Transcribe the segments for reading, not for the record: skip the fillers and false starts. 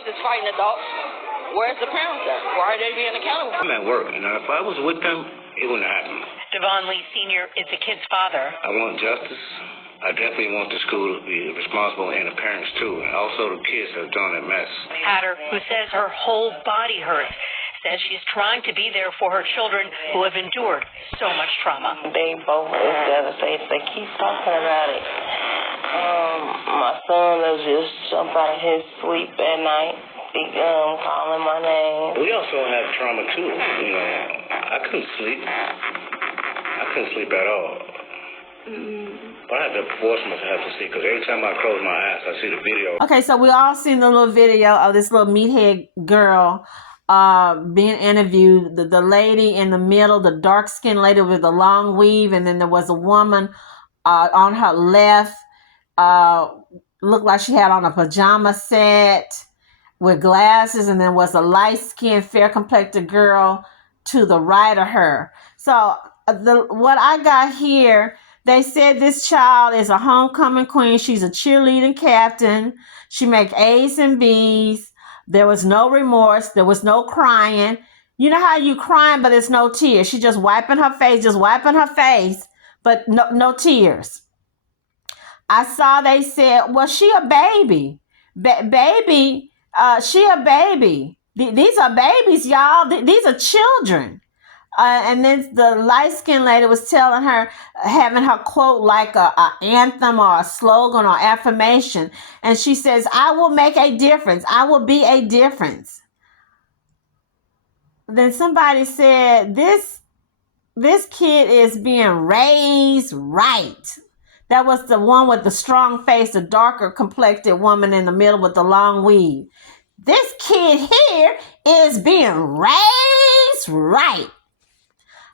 kids is fighting adults. Where's the parents at? Why are they being accountable? I'm at work, and if I was with them, it wouldn't happen. Devon Lee Sr. is the kid's father. I want justice. I definitely want the school to be responsible, and the parents too, and also the kids that have done that mess. Hatter, who says her whole body hurts, says she's trying to be there for her children who have endured so much trauma. They both is devastated. They keep talking about it. My son will just jump out of his sleep at night, calling my name. We also have trauma too. You know, I couldn't sleep. I couldn't sleep at all. But I had to force myself to sleep because every time I close my eyes, I see the video. Okay, so we all seen the little video of this little meathead girl being interviewed. The lady in the middle, the dark-skinned lady with the long weave, and then there was a woman on her left, looked like she had on a pajama set with glasses, and then was a light-skinned, fair-complected girl to the right of her. So what I got here, they said this child is a homecoming queen. She's a cheerleading captain. She make A's and B's. There was no remorse. There was no crying. You know how you crying, but there's no tears. She just wiping her face, but no tears. I saw they said, well, she a baby. Baby, she a baby. These are babies, y'all. These are children. And then the light-skinned lady was telling her, having her quote like a anthem or a slogan or affirmation. And she says, I will make a difference. I will be a difference. Then somebody said, this kid is being raised right. That was the one with the strong face, the darker complected woman in the middle with the long weave. This kid here is being raised right.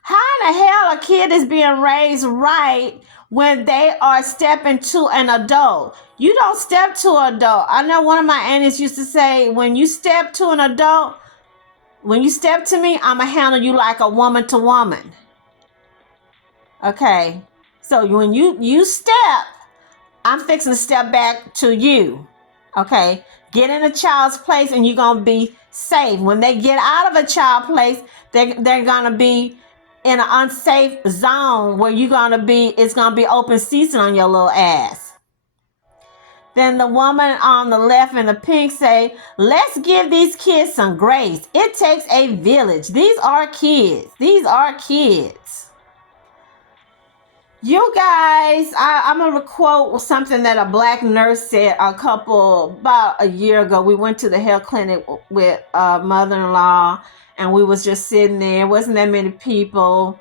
How in the hell a kid is being raised right when they are stepping to an adult? You don't step to an adult. I know one of my aunties used to say, when you step to an adult, when you step to me, I'm going to handle you like a woman to woman. Okay. So when you step, I'm fixing to step back to you. Okay. Get in a child's place and you're going to be safe. When they get out of a child place, they're going to be in an unsafe zone where it's going to be open season on your little ass. Then the woman on the left in the pink say, let's give these kids some grace. It takes a village. These are kids. You guys, I'm going to quote something that a black nurse said about a year ago. We went to the health clinic with mother-in-law, and we was just sitting there. It wasn't that many people.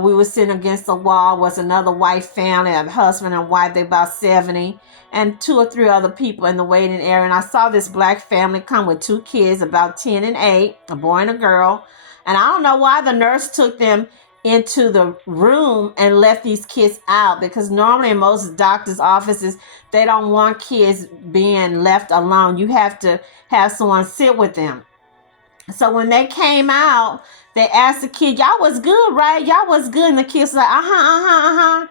We were sitting against the wall. Was another white family, a husband and wife. They about 70, and 2 or 3 other people in the waiting area. And I saw this black family come with 2 kids, about 10 and 8, a boy and a girl. And I don't know why the nurse took them into the room and left these kids out, because normally in most doctors' offices, they don't want kids being left alone. You have to have someone sit with them. So when they came out, they asked the kid, y'all was good, right? Y'all was good. And the kids was like, uh-huh.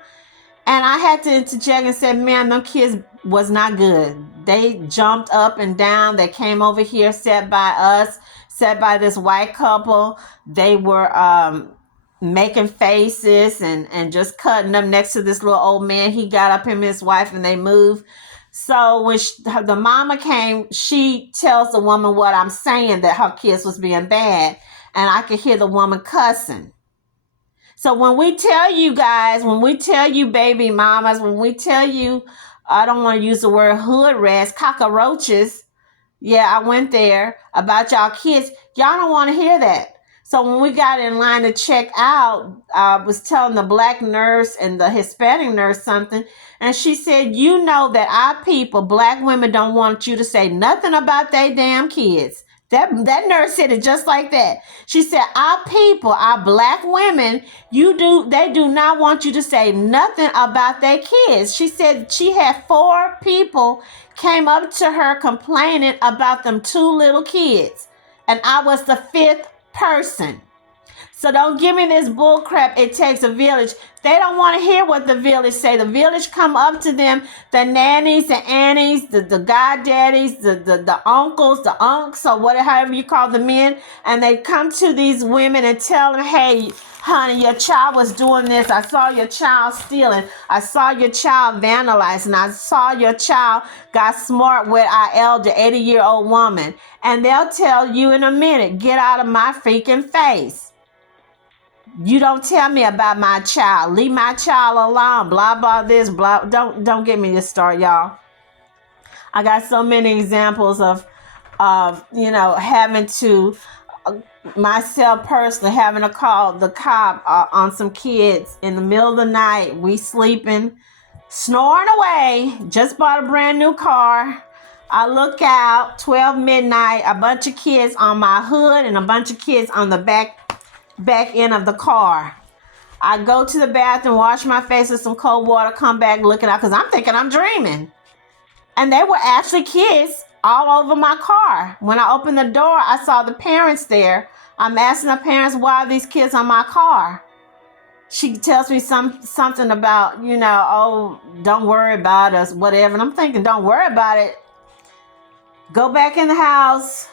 And I had to interject and said, man, them kids was not good. They jumped up and down. They came over here, sat by us, sat by this white couple. They were making faces and just cutting up next to this little old man. He got up him and his wife and they moved. So when the mama came, she tells the woman what I'm saying, that her kids was being bad. And I could hear the woman cussing. So when we tell you guys, when we tell you baby mamas, when we tell you, I don't want to use the word hood rats, cockroaches. Yeah, I went there about y'all kids. Y'all don't want to hear that. So when we got in line to check out, I was telling the black nurse and the Hispanic nurse something. And she said, you know that our people, black women, don't want you to say nothing about their damn kids. That nurse said it just like that. She said, our people, our black women, they do not want you to say nothing about their kids. She said she had 4 people came up to her complaining about them 2 little kids. And I was the 5th person. So don't give me this bull crap. It takes a village. They don't want to hear what the village say. The village come up to them, the nannies, the aunties, the goddaddies, the uncles, the unks, or whatever, however you call the men, and they come to these women and tell them, hey, honey, your child was doing this. I saw your child stealing. I saw your child vandalizing. I saw your child got smart with our elder, 80-year-old woman. And they'll tell you in a minute, get out of my freaking face. You don't tell me about my child. Leave my child alone. Blah, blah, this, blah. Don't get me to start, y'all. I got so many examples of having to, myself personally, having to call the cop on some kids in the middle of the night. We sleeping, snoring away. Just bought a brand new car. I look out, 12 midnight, a bunch of kids on my hood and a bunch of kids on the back end of the car. I go to the bathroom, wash my face with some cold water, come back looking out because I'm thinking I'm dreaming. And they were actually kids all over my car. When I opened the door, I saw the parents there. I'm asking the parents, why are these kids on my car? She tells me something about, oh, don't worry about us, whatever. And I'm thinking, don't worry about it. Go back in the house.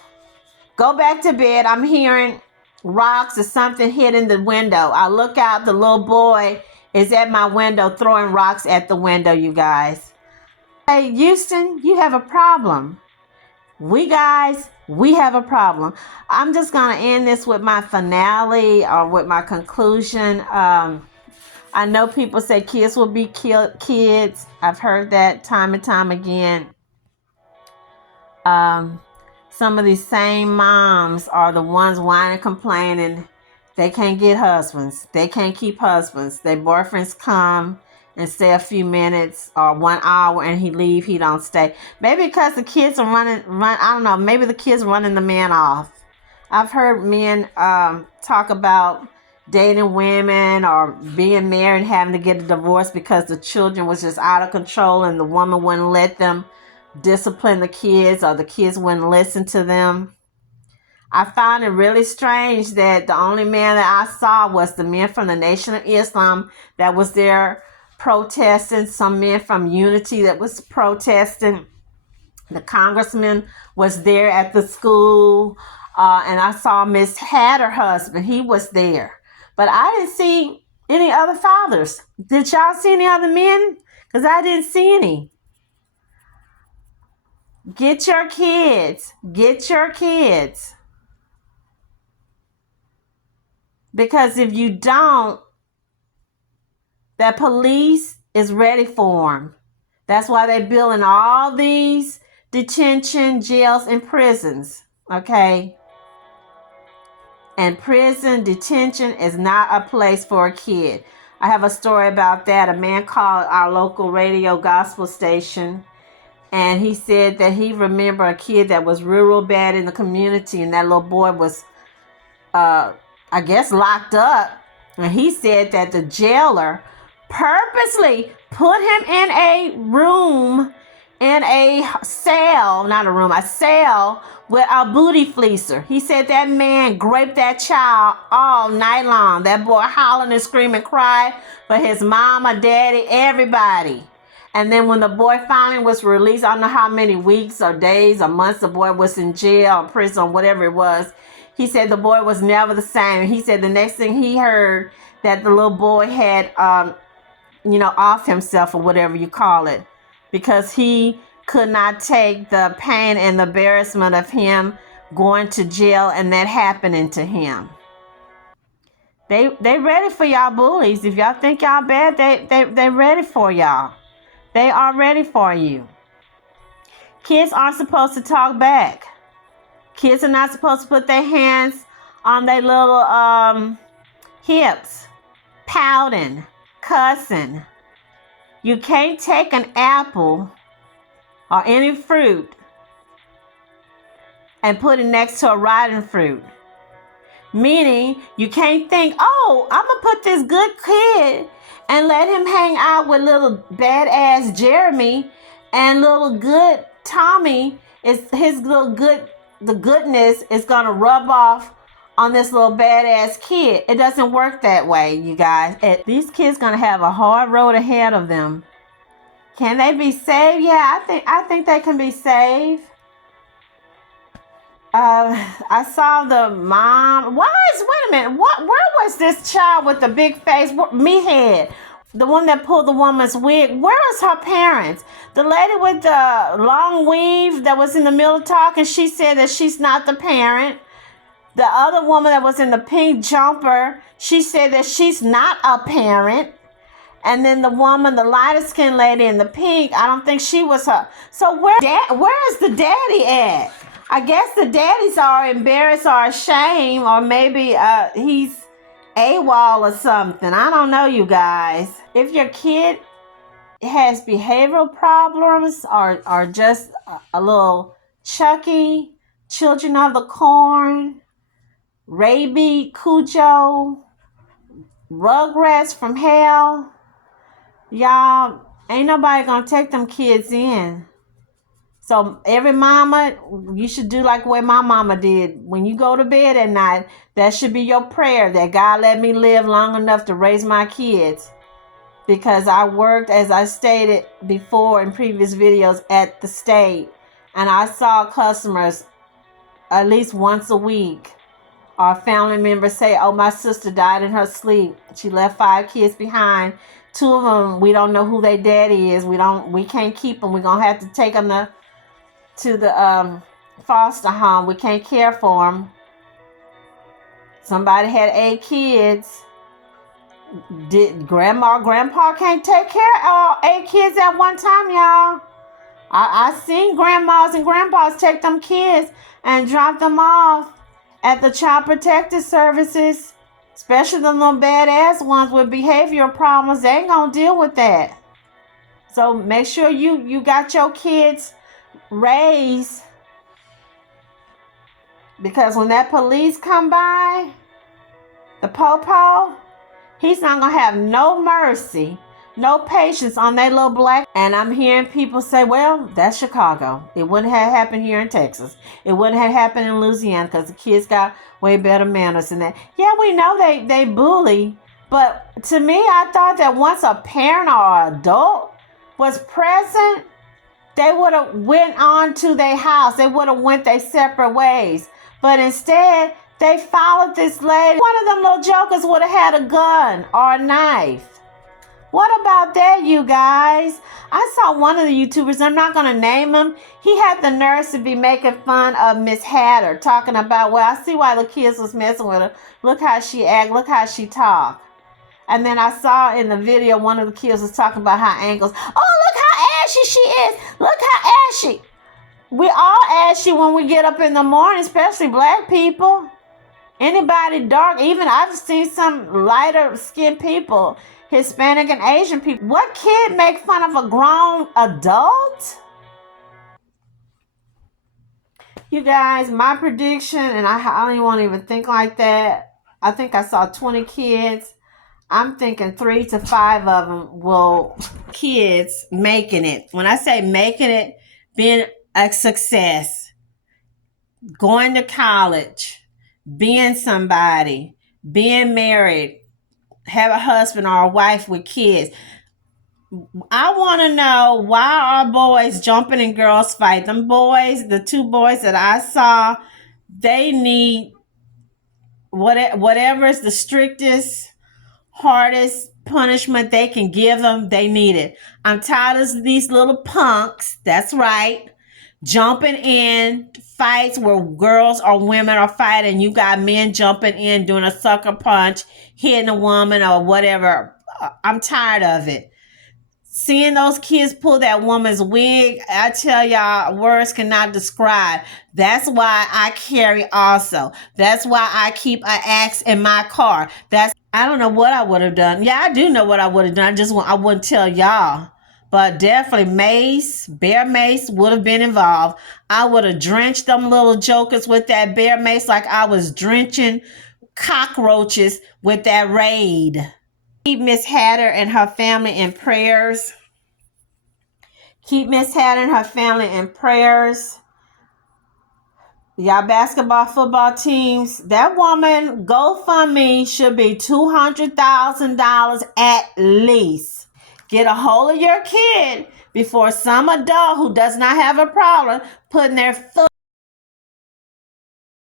Go back to bed. I'm hearing rocks or something hitting the window. I look out, the little boy is at my window throwing rocks at the window, you guys. Hey, Houston, you have a problem. We have a problem. I'm just going to end this with my finale or with my conclusion. I know people say kids will be kids. I've heard that time and time again. Some of these same moms are the ones whining, complaining. They can't get husbands. They can't keep husbands. Their boyfriends come and stay a few minutes or 1 hour and he leave, he don't stay. Maybe because the kids are I don't know, maybe the kids running the man off. I've heard men talk about dating women or being married and having to get a divorce because the children was just out of control and the woman wouldn't let them discipline the kids or the kids wouldn't listen to them. I found it really strange that the only man that I saw was the men from the Nation of Islam that was there protesting, some men from Unity that was protesting. The congressman was there at the school, and I saw Miss Hatter husband. He was there. But I didn't see any other fathers. Did y'all see any other men? Because I didn't see any. Get your kids. Get your kids. Because if you don't, the police is ready for them. That's why they're building all these detention jails and prisons. Okay? And prison detention is not a place for a kid. I have a story about that. A man called our local radio gospel station, and he said that he remembered a kid that was real bad in the community, and that little boy was, I guess, locked up. And he said that the jailer purposely put him in a room, in a cell, not a room, a cell with a booty fleecer. He said that man raped that child all night long. That boy hollering and screaming, cried for his mama, daddy, everybody. And then when the boy finally was released, I don't know how many weeks or days or months the boy was in jail or prison or whatever it was, he said the boy was never the same. He said the next thing he heard that the little boy had, off himself or whatever you call it, because he could not take the pain and the embarrassment of him going to jail and that happening to him. They ready for y'all bullies. If y'all think y'all bad, they ready for y'all. They are ready for you. Kids aren't supposed to talk back. Kids are not supposed to put their hands on their little hips, pouting, cussing. You can't take an apple or any fruit and put it next to a rotten fruit. Meaning you can't think, oh, I'm going to put this good kid and let him hang out with little badass Jeremy, and little good Tommy, is his little good, the goodness is going to rub off on this little badass kid. It doesn't work that way, you guys. These kids gonna have a hard road ahead of them. Can they be saved? Yeah, I think they can be saved. I saw the mom. Wait a minute. Where was this child with the big face, meathead? The one that pulled the woman's wig. Where is her parents? The lady with the long weave that was in the middle talking, she said that she's not the parent. The other woman that was in the pink jumper, she said that she's not a parent. And then the woman, the lighter skinned lady in the pink, I don't think she was her. So where is the daddy at? I guess the daddies are embarrassed or ashamed, or maybe he's AWOL or something. I don't know, you guys. If your kid has behavioral problems or just a little Chucky, Children of the Corn, Raby, Cujo, Rugrats from hell, y'all, ain't nobody gonna take them kids in. So every mama, you should do like the way my mama did. When you go to bed at night, that should be your prayer, that God let me live long enough to raise my kids. Because I worked, as I stated before in previous videos, at the state. And I saw customers at least once a week, or family members say, oh, my sister died in her sleep. She left 5 kids behind. 2 of them, we don't know who their daddy is. We can't keep them. We're going to have to take them to the foster home. We can't care for them. Somebody had 8 kids. Did grandma or grandpa can't take care of all 8 kids at one time, y'all? I seen grandmas and grandpas take them kids and drop them off at the Child Protective Services, especially the little badass ones with behavioral problems. They ain't gonna deal with that. So make sure you got your kids raised, because when that police come by, the popo, he's not gonna have no mercy, no patience on that little black. And I'm hearing people say, well, that's Chicago. It wouldn't have happened here in Texas. It wouldn't have happened in Louisiana because the kids got way better manners than that. Yeah, we know they bully, but to me, I thought that once a parent or adult was present, they would have went on to their house. They would have went their separate ways. But instead, they followed this lady. One of them little jokers would have had a gun or a knife. What about that, you guys? I saw one of the YouTubers, I'm not going to name him. He had the nerve to be making fun of Miss Hatter, talking about, well, I see why the kids was messing with her. Look how she act. Look how she talk. And then I saw in the video, one of the kids was talking about her ankles. Oh, look how ashy she is. Look how ashy. We all ashy when we get up in the morning, especially black people. Anybody dark, even I've seen some lighter skinned people, Hispanic and Asian people. What kid make fun of a grown adult? You guys, my prediction, and I don't want to even think like that. I think I saw 20 kids. I'm thinking 3 to 5 of them will kids making it. When I say making it, being a success, going to college, being somebody, being married, have a husband or a wife with kids. I want to know, why are boys jumping in girls' fight? Them boys, the 2 boys that I saw, they need whatever is the strictest, hardest punishment they can give them. They need it. I'm tired of these little punks. That's right. Jumping in fights where girls or women are fighting. You got men jumping in, doing a sucker punch, hitting a woman or whatever. I'm tired of it. Seeing those kids pull that woman's wig, I tell y'all, words cannot describe. That's why I carry also. That's why I keep an axe in my car. I don't know what I would have done. Yeah, I do know what I would have done. I wouldn't tell y'all. But definitely bear mace would have been involved. I would have drenched them little jokers with that bear mace like I was drenching cockroaches with that Raid. Keep Miss Hatter and her family in prayers. Keep Miss Hatter and her family in prayers. Y'all basketball, football teams, that woman GoFundMe should be $200,000 at least. Get a hold of your kid before some adult who does not have a problem putting their foot